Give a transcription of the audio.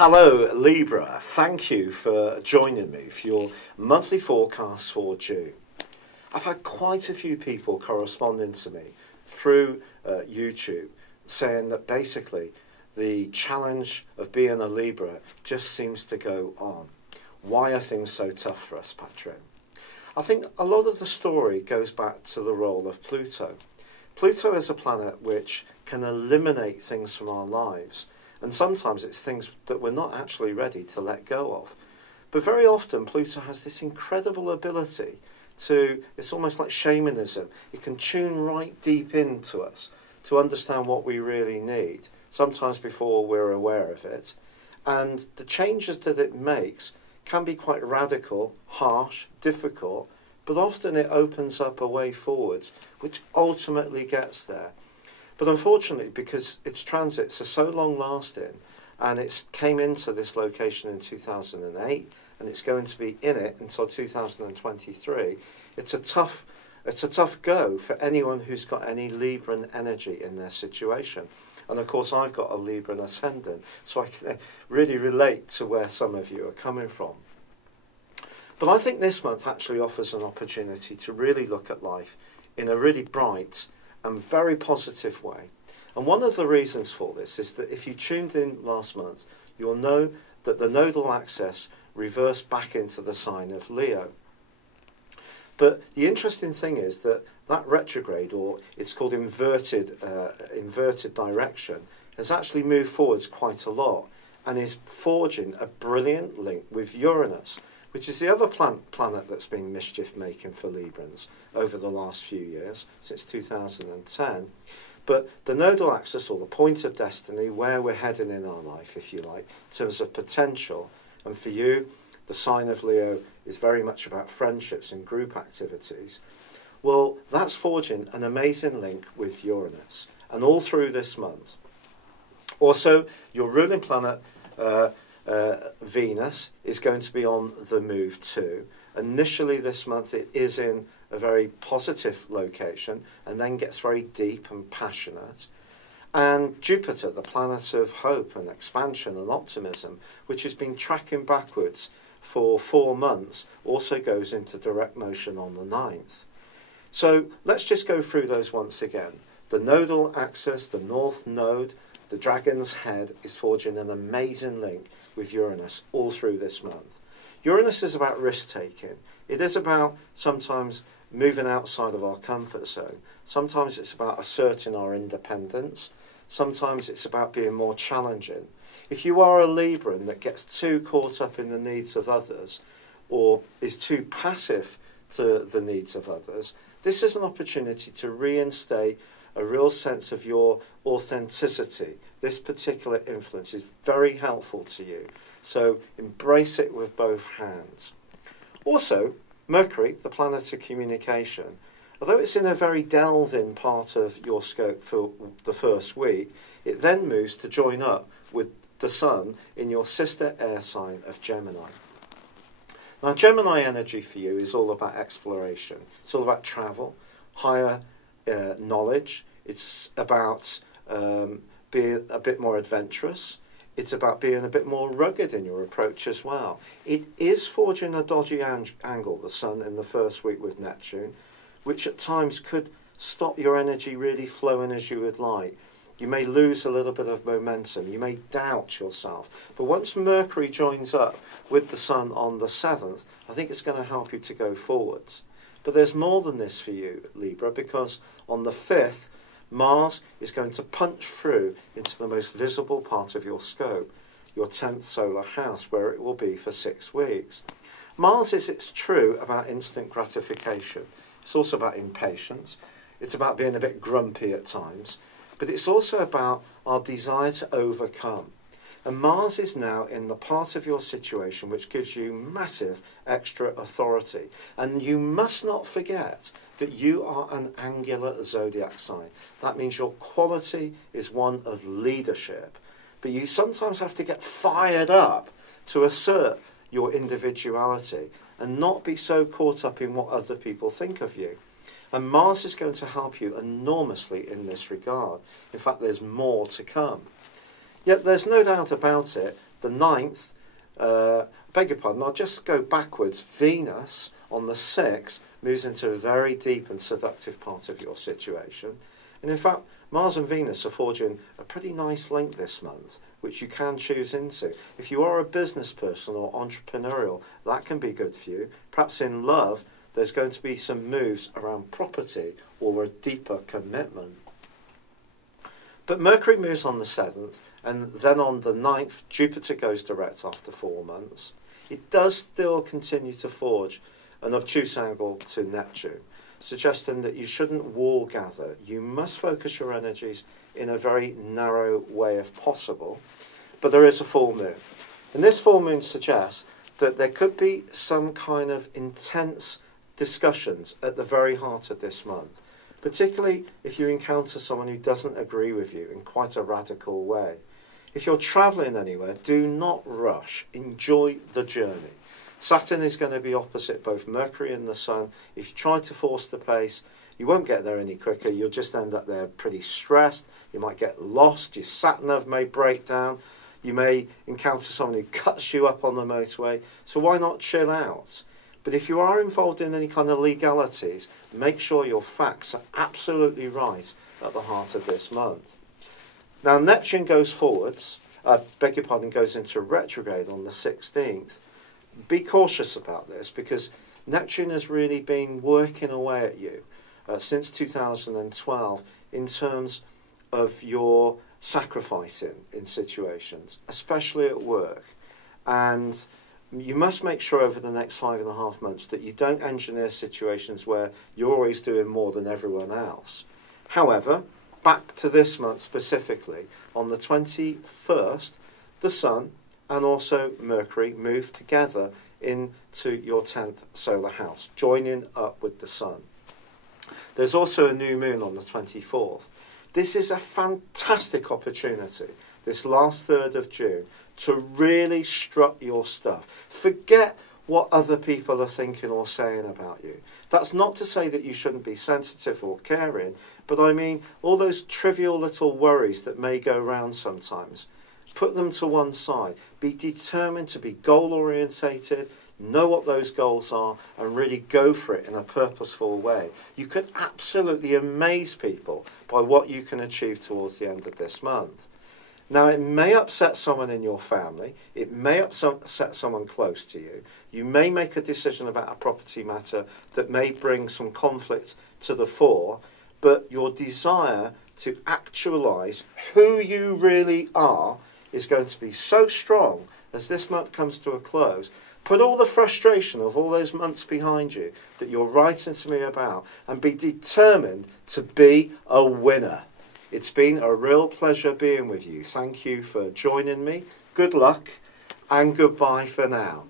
Hello Libra, thank you for joining me for your monthly forecast for June. I've had quite a few people corresponding to me through YouTube saying that basically the challenge of being a Libra just seems to go on. Why are things so tough for us, Patrick? I think a lot of the story goes back to the role of Pluto. Pluto is a planet which can eliminate things from our lives. And sometimes it's things that we're not actually ready to let go of. But very often Pluto has this incredible ability to, it's almost like shamanism. It can tune right deep into us to understand what we really need, sometimes before we're aware of it. And the changes that it makes can be quite radical, harsh, difficult, but often it opens up a way forwards, which ultimately gets there. But unfortunately, because its transits are so long-lasting, and it came into this location in 2008, and it's going to be in it until 2023, it's a tough go for anyone who's got any Libran energy in their situation. And of course, I've got a Libran ascendant, so I can really relate to where some of you are coming from. But I think this month actually offers an opportunity to really look at life in a really bright and very positive way. And one of the reasons for this is that if you tuned in last month, you'll know that the nodal axis reversed back into the sign of Leo. But the interesting thing is that that retrograde, or it's called inverted direction, has actually moved forwards quite a lot and is forging a brilliant link with Uranus, which is the other planet that's been mischief-making for Librans over the last few years, since 2010. But the nodal axis, or the point of destiny, where we're heading in our life, if you like, in terms of potential, and for you, the sign of Leo is very much about friendships and group activities. Well, that's forging an amazing link with Uranus, and all through this month. Also, your ruling planet, Venus, is going to be on the move too. Initially this month it is in a very positive location and then gets very deep and passionate. And Jupiter, the planet of hope and expansion and optimism, which has been tracking backwards for 4 months, also goes into direct motion on the 9th. So let's just go through those once again. The nodal axis, the north node, the dragon's head, is forging an amazing link with Uranus all through this month. Uranus is about risk-taking. It is about sometimes moving outside of our comfort zone. Sometimes it's about asserting our independence. Sometimes it's about being more challenging. If you are a Libran that gets too caught up in the needs of others or is too passive to the needs of others, this is an opportunity to reinstate a real sense of your authenticity. This particular influence is very helpful to you. So embrace it with both hands. Also, Mercury, the planet of communication, although it's in a very delved-in part of your scope for the first week, it then moves to join up with the Sun in your sister air sign of Gemini. Now, Gemini energy for you is all about exploration. It's all about travel, higher knowledge. It's about being a bit more adventurous. It's about being a bit more rugged in your approach as well. It is forging a dodgy angle, the Sun, in the first week with Neptune, which at times could stop your energy really flowing as you would like. You may lose a little bit of momentum. You may doubt yourself. But once Mercury joins up with the Sun on the 7th, I think it's going to help you to go forwards. But there's more than this for you, Libra, because on the 5th, Mars is going to punch through into the most visible part of your scope, your 10th solar house, where it will be for 6 weeks. Mars is, it's true, about instant gratification. It's also about impatience. It's about being a bit grumpy at times. But it's also about our desire to overcome. And Mars is now in the part of your situation which gives you massive extra authority. And you must not forget that you are an angular zodiac sign. That means your quality is one of leadership. But you sometimes have to get fired up to assert your individuality and not be so caught up in what other people think of you. And Mars is going to help you enormously in this regard. In fact, there's more to come. Yet there's no doubt about it, The 9th, beg your pardon, I'll just go backwards. Venus on the 6th moves into a very deep and seductive part of your situation. And in fact, Mars and Venus are forging a pretty nice link this month, which you can choose into. If you are a business person or entrepreneurial, that can be good for you. Perhaps in love, there's going to be some moves around property or a deeper commitment. But Mercury moves on the 7th, and then on the 9th, Jupiter goes direct after 4 months. It does still continue to forge an obtuse angle to Neptune, suggesting that you shouldn't war gather. You must focus your energies in a very narrow way if possible. But there is a full moon. And this full moon suggests that there could be some kind of intense discussions at the very heart of this month, particularly if you encounter someone who doesn't agree with you in quite a radical way. If you're travelling anywhere, do not rush. Enjoy the journey. Saturn is going to be opposite both Mercury and the Sun. If you try to force the pace, you won't get there any quicker. You'll just end up there pretty stressed. You might get lost. Your sat-nav may break down. You may encounter someone who cuts you up on the motorway. So why not chill out? But if you are involved in any kind of legalities, make sure your facts are absolutely right at the heart of this month. Now, Neptune goes forwards, goes into retrograde on the 16th. Be cautious about this, because Neptune has really been working away at you since 2012 in terms of your sacrificing in situations, especially at work. And you must make sure over the next 5.5 months that you don't engineer situations where you're always doing more than everyone else. However, back to this month specifically, on the 21st, the Sun and also Mercury move together into your 10th solar house, joining up with the Sun. There's also a new moon on the 24th. This is a fantastic opportunity, this last third of June, to really strut your stuff. Forget what other people are thinking or saying about you. That's not to say that you shouldn't be sensitive or caring, but I mean all those trivial little worries that may go round sometimes. Put them to one side. Be determined to be goal-orientated, know what those goals are, and really go for it in a purposeful way. You could absolutely amaze people by what you can achieve towards the end of this month. Now, it may upset someone in your family. It may upset someone close to you. You may make a decision about a property matter that may bring some conflict to the fore, but your desire to actualise who you really are is going to be so strong as this month comes to a close. Put all the frustration of all those months behind you that you're writing to me about and be determined to be a winner. It's been a real pleasure being with you. Thank you for joining me. Good luck and goodbye for now.